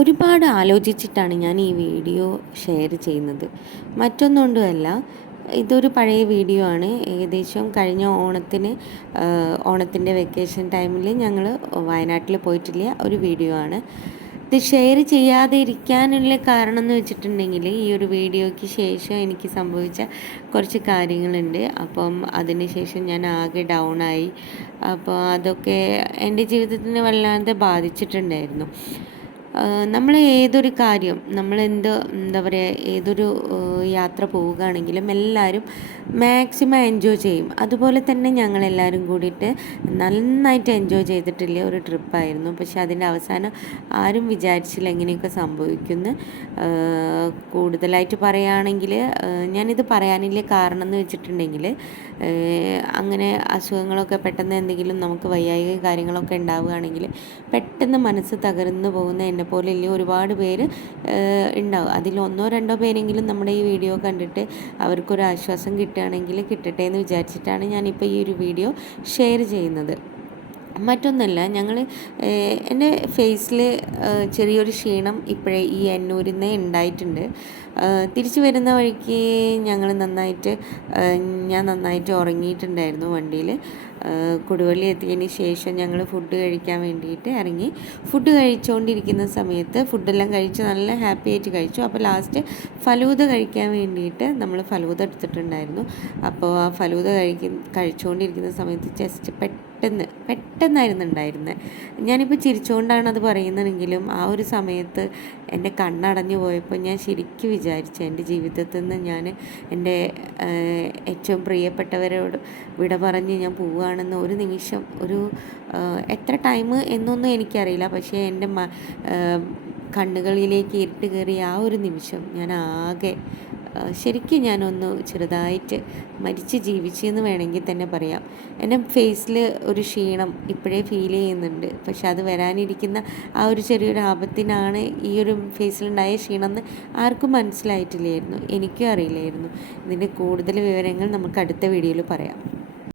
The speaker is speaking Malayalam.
ഒരുപാട് ആലോചിച്ചിട്ടാണ് ഞാൻ ഈ വീഡിയോ ഷെയർ ചെയ്യുന്നത്. മറ്റൊന്നുകൊണ്ടുമല്ല, ഇതൊരു പഴയ വീഡിയോ ആണ്. ഏകദേശം കഴിഞ്ഞ ഓണത്തിൻ്റെ വെക്കേഷൻ ടൈമിൽ ഞങ്ങൾ വയനാട്ടിൽ പോയിട്ടുള്ള ഒരു വീഡിയോ ആണ്. ഇത് ഷെയർ ചെയ്യാതെ ഇരിക്കാനുള്ള കാരണം എന്ന് വെച്ചിട്ടുണ്ടെങ്കിൽ, ഈ ഒരു വീഡിയോയ്ക്ക് ശേഷം എനിക്ക് സംഭവിച്ച കുറച്ച് കാര്യങ്ങളുണ്ട്. അപ്പം അതിന് ശേഷം ഞാൻ ആകെ ഡൗണായി. അപ്പോൾ അതൊക്കെ എൻ്റെ ജീവിതത്തിനെ വല്ലാതെ ബാധിച്ചിട്ടുണ്ടായിരുന്നു. നമ്മൾ ഏതൊരു കാര്യം എന്താ പറയുക, ഏതൊരു യാത്ര പോവുകയാണെങ്കിലും എല്ലാവരും മാക്സിമം എൻജോയ് ചെയ്യും. അതുപോലെ തന്നെ ഞങ്ങളെല്ലാവരും കൂടിയിട്ട് നന്നായിട്ട് എൻജോയ് ചെയ്തിട്ടുള്ള ഒരു ട്രിപ്പായിരുന്നു. പക്ഷെ അതിൻ്റെ അവസാനം ആരും വിചാരിച്ചില്ല ഇങ്ങനെയൊക്കെ സംഭവിക്കുമെന്ന്. കൂടുതലായിട്ട് പറയുകയാണെങ്കിൽ, ഞാനിത് പറയാനില്ല കാരണം എന്ന് വെച്ചിട്ടുണ്ടെങ്കിൽ, അങ്ങനെ അസുഖങ്ങളൊക്കെ പെട്ടെന്ന് എന്തെങ്കിലും നമുക്ക് വയ്യായിക കാര്യങ്ങളൊക്കെ ഉണ്ടാവുകയാണെങ്കിൽ പെട്ടെന്ന് മനസ്സ് തകർന്നു പോകുന്ന എന്നെപ്പോലെയുള്ള ഒരുപാട് പേര് ഉണ്ടാവും. അതിൽ ഒന്നോ രണ്ടോ പേരെങ്കിലും നമ്മുടെ ഈ വീഡിയോ കണ്ടിട്ട് അവർക്കൊരു ആശ്വാസം കിട്ടുകയാണെങ്കിൽ കിട്ടട്ടെ എന്ന് വിചാരിച്ചിട്ടാണ് ഞാനിപ്പോൾ ഈ ഒരു വീഡിയോ ഷെയർ ചെയ്യുന്നത്. മറ്റൊന്നല്ല, എൻ്റെ ഫേസിൽ ചെറിയൊരു ക്ഷീണം ഇപ്പോഴേ ഈ എന്നൂരിൽ നിന്ന് ഉണ്ടായിട്ടുണ്ട്. തിരിച്ചു വരുന്ന വഴിക്ക് ഞാൻ നന്നായിട്ട് ഉറങ്ങിയിട്ടുണ്ടായിരുന്നു വണ്ടിയിൽ. കൊടുവള്ളി എത്തിയതിന് ശേഷം ഞങ്ങൾ ഫുഡ് കഴിക്കാൻ വേണ്ടിയിട്ട് ഇറങ്ങി. ഫുഡ് കഴിച്ചുകൊണ്ടിരിക്കുന്ന സമയത്ത് ഫുഡെല്ലാം കഴിച്ച് നല്ല ഹാപ്പി ആയിട്ട് കഴിച്ചു. അപ്പോൾ ലാസ്റ്റ് ഫലൂദ കഴിക്കാൻ വേണ്ടിയിട്ട് നമ്മൾ ഫലൂദ എടുത്തിട്ടുണ്ടായിരുന്നു. അപ്പോൾ ആ ഫലൂദ കഴിച്ചുകൊണ്ടിരിക്കുന്ന സമയത്ത് ജസ്റ്റ് പെട്ടെന്നായിരുന്നു ഉണ്ടായിരുന്നത്. ഞാനിപ്പോൾ ചിരിച്ചുകൊണ്ടാണ് അത് പറയുന്നതെങ്കിലും ആ ഒരു സമയത്ത് എൻ്റെ കണ്ണടഞ്ഞു പോയപ്പോൾ ഞാൻ ശരിക്കും വിചാരിച്ചു, എൻ്റെ ജീവിതത്തിൽ നിന്ന് ഞാൻ എൻ്റെ ഏറ്റവും പ്രിയപ്പെട്ടവരോട് വിട പറഞ്ഞ് ഞാൻ പോവുകയാണെന്ന് ഒരു നിമിഷം, എത്ര ടൈം എന്നൊന്നും എനിക്കറിയില്ല, പക്ഷേ എൻ്റെ കണ്ണുകളിലേക്ക് ഇരുട്ട് കയറിയ ആ ഒരു നിമിഷം ശരിക്കും ഞാനൊന്ന് ചെറുതായിട്ട് മരിച്ച് ജീവിച്ചെന്ന് വേണമെങ്കിൽ തന്നെ പറയാം. എൻ്റെ ഫേസിൽ ഒരു ക്ഷീണം ഇപ്പോഴേ ഫീൽ ചെയ്യുന്നുണ്ട്. പക്ഷെ അത് വരാനിരിക്കുന്ന ആ ഒരു ചെറിയൊരു ആപത്തിനാണ് ഈ ഒരു ഫേസിലുണ്ടായ ക്ഷീണം എന്ന് ആർക്കും മനസ്സിലായിട്ടില്ലായിരുന്നു. എനിക്കും അറിയില്ലായിരുന്നു. ഇതിൻ്റെ കൂടുതൽ വിവരങ്ങൾ നമുക്ക് അടുത്ത വീഡിയോയിൽ പറയാം.